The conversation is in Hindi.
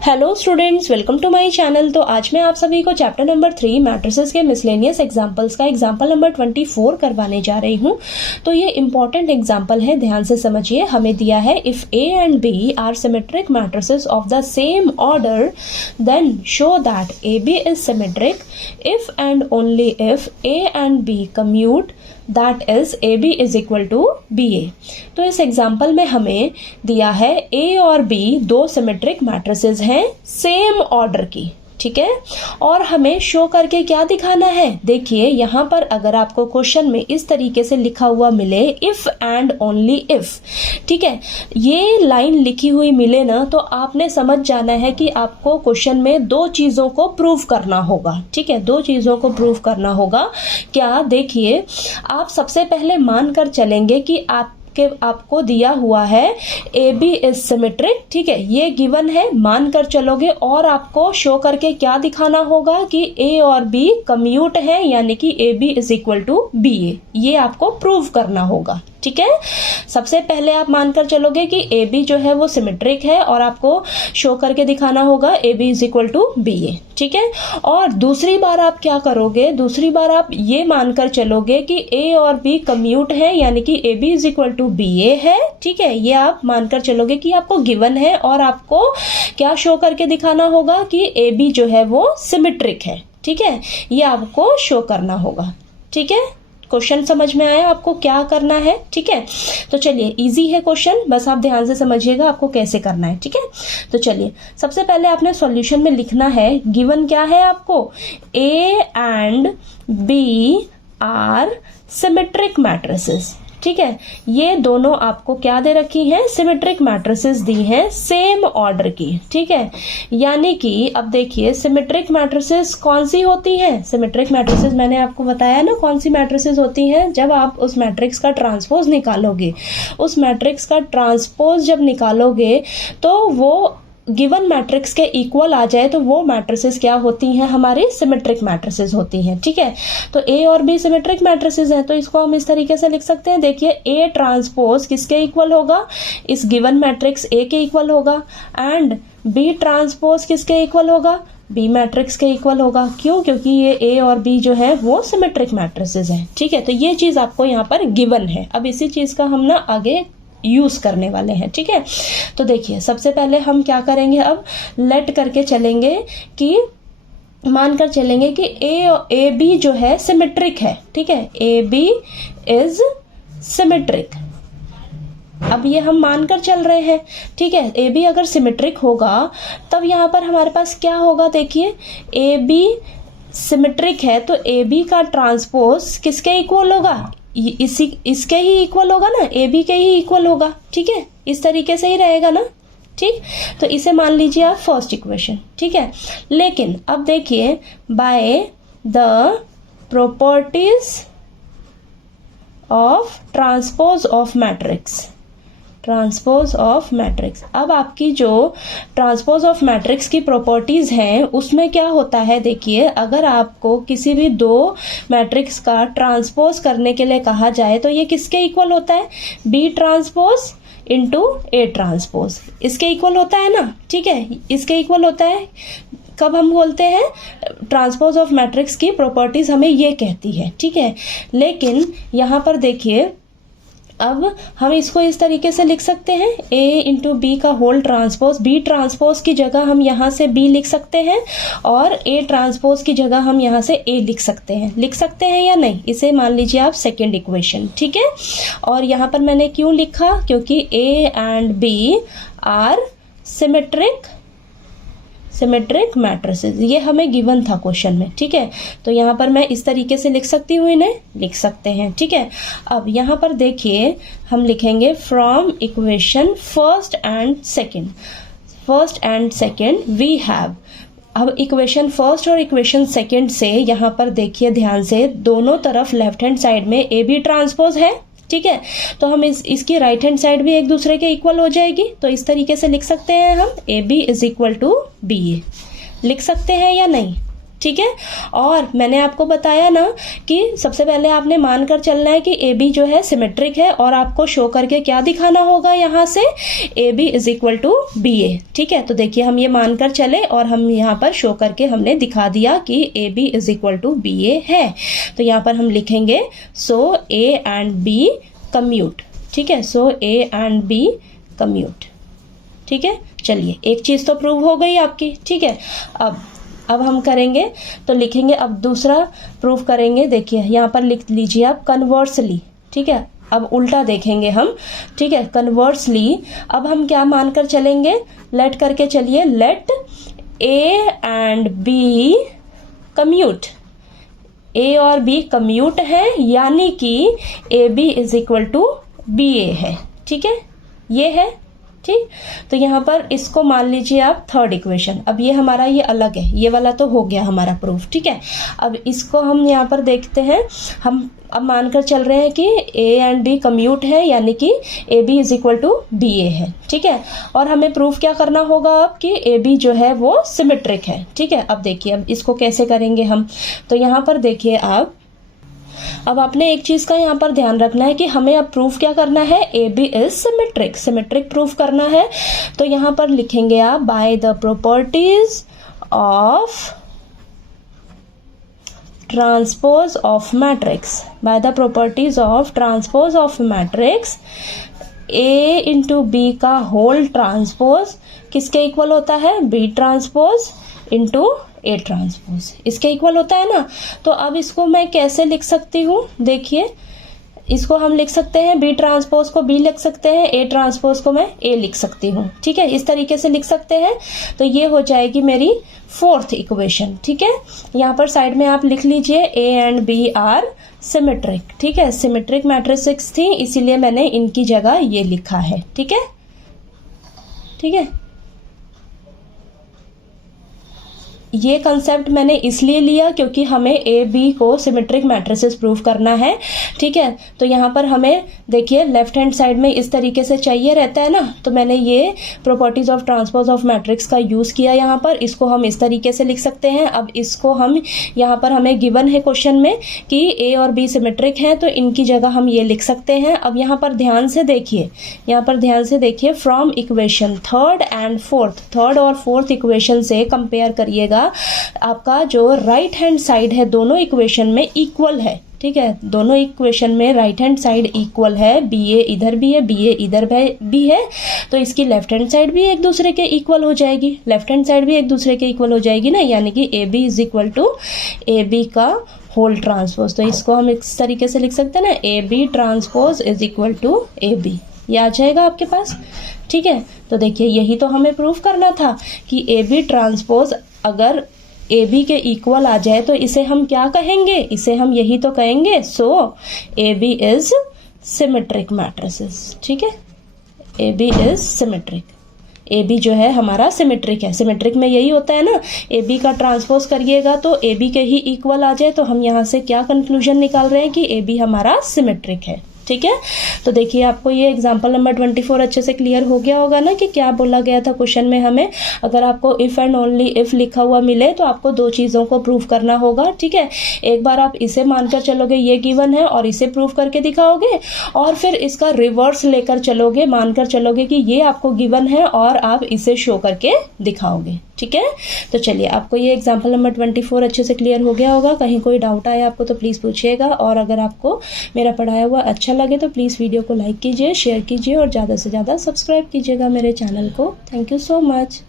Hello students, welcome to my channel. तो आज मैं आप सभी को चैप्टर नंबर 3 मैट्रिसेस के मिसलेनियस एग्जांपल्स का एग्जांपल नंबर 24 करवाने जा रही हूँ। तो ये इंपॉर्टेंट एग्जांपल है, ध्यान से समझिए। हमें दिया है if A and B are symmetric matrices of the same order then show that A B is symmetric if and only if A and B commute that is A B is equal to B A. तो इस एग्जाम्पल में हमें दिया है ए और बी दो सिमेट्रिक मैट्रिसेस हैं सेम ऑर्डर की, ठीक है। और हमें शो करके क्या दिखाना है, देखिए यहाँ पर अगर आपको क्वेश्चन में इस तरीके से लिखा हुआ मिले इफ एंड ओनली इफ, ठीक है, ये लाइन लिखी हुई मिले ना, तो आपने समझ जाना है कि आपको क्वेश्चन में दो चीजों को प्रूव करना होगा, ठीक है। दो चीजों को प्रूव करना होगा। क्या, देखिए, आप सबसे पहले मान कर चलेंगे कि आपको दिया हुआ है ए बी इज सिमेट्रिक, ठीक है, ये गिवन है, मान कर चलोगे। और आपको शो करके क्या दिखाना होगा कि ए और बी कम्यूट है, यानी कि A B is equal to B A, ये आपको प्रूव करना होगा, ठीक है। सबसे पहले आप मानकर चलोगे कि ए बी जो है वो सिमेट्रिक है और आपको शो करके दिखाना होगा A B is equal to B A, ठीक है। और दूसरी बार आप क्या करोगे, दूसरी बार आप ये मानकर चलोगे कि ए और बी कम्यूट है, यानी कि A B is equal to B A है, ठीक है। ये आप मानकर चलोगे कि आपको गिवन है और आपको क्या शो करके दिखाना होगा कि ए बी जो है वो सिमेट्रिक है, ठीक है। ये आपको शो करना होगा, ठीक है। क्वेश्चन समझ में आया आपको क्या करना है, ठीक है। तो चलिए, इजी है क्वेश्चन, बस आप ध्यान से समझिएगा आपको कैसे करना है, ठीक है। तो चलिए, सबसे पहले आपने सॉल्यूशन में लिखना है, गिवन क्या है आपको, A and B are symmetric matrices, ठीक है। ये दोनों आपको क्या दे रखी हैं, सिमेट्रिक मैट्रिसेस दी हैं सेम ऑर्डर की, ठीक है। यानी कि अब देखिए, सिमेट्रिक मैट्रिसेस कौन सी होती हैं, सिमेट्रिक मैट्रिसेस मैंने आपको बताया ना कौन सी मैट्रिसेस होती हैं, जब आप उस मैट्रिक्स का ट्रांसपोज निकालोगे, उस मैट्रिक्स का ट्रांसपोज जब निकालोगे तो वो गिवन मैट्रिक्स के इक्वल आ जाए, तो वो मैट्रिसेस क्या होती हैं, हमारी सिमेट्रिक मैट्रिसेस होती हैं, ठीक है। तो ए और बी सिमेट्रिक मैट्रिसेस हैं, तो इसको हम इस तरीके से लिख सकते हैं। देखिए, ए ट्रांसपोज किसके इक्वल होगा, इस गिवन मैट्रिक्स ए के इक्वल होगा, एंड बी ट्रांसपोज किसके इक्वल होगा, बी मैट्रिक्स के इक्वल होगा। क्यों, क्योंकि ये ए और बी जो है वो सिमेट्रिक मैट्रिसेस हैं, ठीक है। तो ये चीज आपको यहाँ पर गिवन है। अब इसी चीज का हम ना आगे यूज करने वाले हैं, ठीक है। तो देखिए, सबसे पहले हम क्या करेंगे, अब लेट करके चलेंगे कि मानकर चलेंगे कि ए बी जो है सिमेट्रिक है, ठीक है, ए बी इज सिमेट्रिक। अब ये हम मानकर चल रहे हैं, ठीक है। ए बी अगर सिमेट्रिक होगा तब यहाँ पर हमारे पास क्या होगा, देखिए, ए बी सिमेट्रिक है तो ए बी का ट्रांसपोज किसके इक्वल होगा, इसके ही इक्वल होगा ना, ए बी के ही इक्वल होगा, ठीक है। इस तरीके से ही रहेगा ना, ठीक। तो इसे मान लीजिए आप फर्स्ट इक्वेशन, ठीक है। लेकिन अब देखिए, bye the properties of transpose of matrix, transpose of matrix, अब आपकी जो ट्रांसपोज ऑफ मैट्रिक्स की प्रॉपर्टीज हैं उसमें क्या होता है, देखिए, अगर आपको किसी भी दो मैट्रिक्स का ट्रांसपोज करने के लिए कहा जाए तो ये किसके इक्वल होता है, B transpose into A transpose, इसके इक्वल होता है ना, ठीक है, इसके इक्वल होता है। कब हम बोलते हैं ट्रांसपोज ऑफ मैट्रिक्स की प्रॉपर्टीज हमें ये कहती है, ठीक है। लेकिन यहाँ पर देखिए, अब हम इसको इस तरीके से लिख सकते हैं, a इंटू बी का होल ट्रांसपोज, बी ट्रांसपोज की जगह हम यहाँ से b लिख सकते हैं और a ट्रांसपोज की जगह हम यहाँ से a लिख सकते हैं या नहीं, इसे मान लीजिए आप सेकेंड इक्वेशन, ठीक है। और यहाँ पर मैंने क्यों लिखा, क्योंकि a and b are symmetric matrices, ये हमें गिवन था क्वेश्चन में, ठीक है। तो यहाँ पर मैं इस तरीके से लिख सकती हूँ, इन्हें लिख सकते हैं, ठीक है। अब यहाँ पर देखिए, हम लिखेंगे from equation first and second we have. अब इक्वेशन फर्स्ट और इक्वेशन सेकेंड से यहाँ पर देखिए ध्यान से, दोनों तरफ लेफ्ट हैंड साइड में ए बी ट्रांसपोज है, ठीक है। तो हम इसकी राइट हैंड साइड भी एक दूसरे के इक्वल हो जाएगी, तो इस तरीके से लिख सकते हैं हम, A B is equal to B A, लिख सकते हैं या नहीं, ठीक है। और मैंने आपको बताया ना कि सबसे पहले आपने मानकर चलना है कि ए बी जो है सिमेट्रिक है, और आपको शो करके क्या दिखाना होगा यहाँ से, A B is equal to B A. ठीक है, तो देखिए हम ये मानकर चले और हम यहाँ पर शो करके हमने दिखा दिया कि A B is equal to B A है। तो यहाँ पर हम लिखेंगे so A and B commute. ठीक है, so A and B commute. ठीक है, चलिए एक चीज़ तो प्रूव हो गई आपकी। ठीक है, अब हम करेंगे तो लिखेंगे, अब दूसरा प्रूफ करेंगे। देखिए यहाँ पर लिख लीजिए आप कन्वर्सली। ठीक है, अब उल्टा देखेंगे हम। ठीक है, कन्वर्सली अब हम क्या मानकर चलेंगे, लेट करके चलिए, let A and B commute. A और बी कम्यूट है, यानी कि A B is equal to B A है। ठीक है, ये है। ठीक, तो यहाँ पर इसको मान लीजिए आप थर्ड इक्वेशन। अब ये हमारा ये अलग है, ये वाला तो हो गया हमारा प्रूफ। ठीक है, अब इसको हम यहाँ पर देखते हैं। हम अब मानकर चल रहे हैं कि ए एंड बी कम्यूट है, यानी कि A B is equal to B A है। ठीक है, और हमें प्रूफ क्या करना होगा अब कि ए बी जो है वो सिमेट्रिक है। ठीक है, अब देखिए अब इसको कैसे करेंगे हम। तो यहाँ पर देखिए आप, अब आपने एक चीज का यहाँ पर ध्यान रखना है कि हमें अब प्रूफ क्या करना है, A B is symmetric. Symmetric proof करना है। तो यहाँ पर लिखेंगे आप by the properties of transpose of matrix. By the properties of transpose of matrix, A into B का होल ट्रांसपोज किसके इक्वल होता है, B transpose into A transpose, इसके इक्वल होता है ना। तो अब इसको मैं कैसे लिख सकती हूँ, देखिए इसको हम लिख सकते हैं, बी ट्रांसपोज को बी लिख सकते हैं, ए ट्रांसपोज को मैं ए लिख सकती हूँ। ठीक है, इस तरीके से लिख सकते हैं। तो ये हो जाएगी मेरी फोर्थ इक्वेशन। ठीक है, यहाँ पर साइड में आप लिख लीजिए A and B are symmetric. ठीक है, सिमेट्रिक मैट्रिसेस थी, इसीलिए मैंने इनकी जगह ये लिखा है। ठीक है, ठीक है, ये कंसेप्ट मैंने इसलिए लिया क्योंकि हमें ए बी को सिमेट्रिक मैट्रिसेस प्रूव करना है। ठीक है, तो यहाँ पर हमें देखिए लेफ्ट हैंड साइड में इस तरीके से चाहिए रहता है ना, तो मैंने ये properties of transpose of matrix का यूज़ किया यहाँ पर। इसको हम इस तरीके से लिख सकते हैं। अब इसको हम यहाँ पर हमें गिवन है क्वेश्चन में कि ए और बी सिमेट्रिक हैं, तो इनकी जगह हम ये लिख सकते हैं। अब यहाँ पर ध्यान से देखिए, यहाँ पर ध्यान से देखिए, from equation third and fourth, third और फोर्थ इक्वेशन से कंपेयर करिएगा। आपका जो राइट हैंड साइड है दोनों इक्वेशन में इक्वल है। ठीक है, दोनों इक्वेशन में राइट हैंड साइड इक्वल है, बी ए इधर भी है, बी ए इधर भी है, तो इसकी लेफ्ट हैंड साइड भी एक दूसरे के इक्वल हो जाएगी। लेफ्ट हैंड साइड भी एक दूसरे के इक्वल हो जाएगी ना, यानी कि A B is equal to A B का होल ट्रांसपोज। तो इसको हम इस तरीके से लिख सकते हैं ना, A B transpose is equal to A B. ये आ जाएगा आपके पास। ठीक है, तो देखिए यही तो हमें प्रूफ करना था कि ए बी ट्रांसपोज अगर ए बी के इक्वल आ जाए तो इसे हम क्या कहेंगे, इसे हम यही तो कहेंगे, so A B is symmetric matrices. ठीक है, A B is symmetric, A B जो है हमारा सिमेट्रिक है। सिमेट्रिक में यही होता है ना, ए बी का ट्रांसपोज करिएगा तो ए बी के ही इक्वल आ जाए, तो हम यहाँ से क्या कंक्लूजन निकाल रहे हैं कि ए बी हमारा सिमेट्रिक है। ठीक है, तो देखिए आपको ये एग्जांपल नंबर 24 अच्छे से क्लियर हो गया होगा ना कि क्या बोला गया था क्वेश्चन में हमें। अगर आपको इफ एंड ओनली इफ लिखा हुआ मिले तो आपको दो चीज़ों को प्रूव करना होगा। ठीक है, एक बार आप इसे मानकर चलोगे ये गिवन है और इसे प्रूव करके दिखाओगे, और फिर इसका रिवर्स लेकर चलोगे, मानकर चलोगे कि ये आपको गिवन है और आप इसे शो करके दिखाओगे। ठीक है, तो चलिए आपको ये एग्जाम्पल नंबर 24 अच्छे से क्लियर हो गया होगा। कहीं कोई डाउट आया आपको तो प्लीज़ पूछिएगा, और अगर आपको मेरा पढ़ाया हुआ अच्छा लगे तो प्लीज़ वीडियो को लाइक कीजिए, शेयर कीजिए और ज़्यादा से ज़्यादा सब्सक्राइब कीजिएगा मेरे चैनल को। Thank you so much.